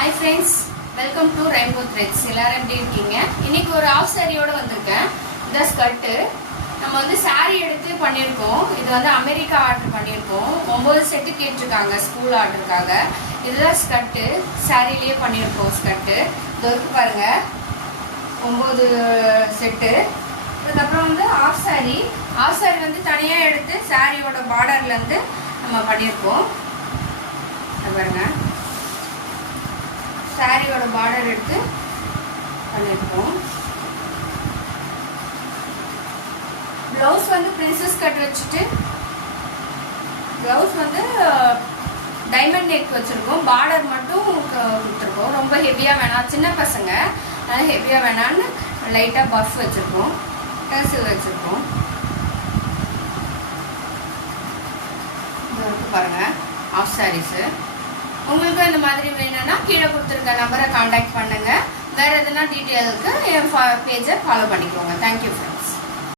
Hi friends, welcome to Rainbow Threads. எல்லாரும் எப்படி இருக்கீங்க? இன்னைக்கு ஒரு ஆஃப் சாரியோட வந்திருக்கேன். இந்த ஸ்கர்ட் நம்ம வந்து சாரி எடுத்து பண்ணியிருக்கோம். இது வந்து அமெரிக்கா ஆர்டர் பண்ணியிருக்கோம். 9 செட்டு கேட்டிருக்காங்க ஸ்கூல் ஆர்டருக்காக. இதுதான் ஸ்கர்ட்டு, சாரிலேயே பண்ணியிருக்கோம் ஸ்கர்ட்டு. இது பாருங்க 9 செட்டு. அதுக்கப்புறம் வந்து ஆஃப் சாரி வந்து தனியாக எடுத்து சாரியோட பார்டர்லேருந்து நம்ம பண்ணியிருக்கோம். பாருங்க சாரியோட பார்டர் எடுத்து பண்ணியிருக்கோம். ப்ளவுஸ் வந்து பிரின்சஸ் கட் வச்சுட்டு ப்ளவுஸ் வந்து டைமண்ட் நெக் வச்சுருக்கோம். பார்டர் மட்டும் கொடுத்துருக்கோம். ரொம்ப ஹெவியாக வேணாம், சின்ன பசங்க அதனால் ஹெவியாக வேணான்னு லைட்டாக பஃப் வச்சுருக்கோம், டர்ஸு வச்சுருக்கோம். பாருங்கள் ஆஃப் சாரீஸு. உங்களுக்கு இந்த மாதிரி வேணும்னா கீழே கொடுத்துருக்க நம்பரை காண்டாக்ட் பண்ணுங்கள். வேறு எதுனா டீட்டெயிலுக்கு என் பேஜை ஃபாலோ பண்ணிக்கோங்க. Thank you friends.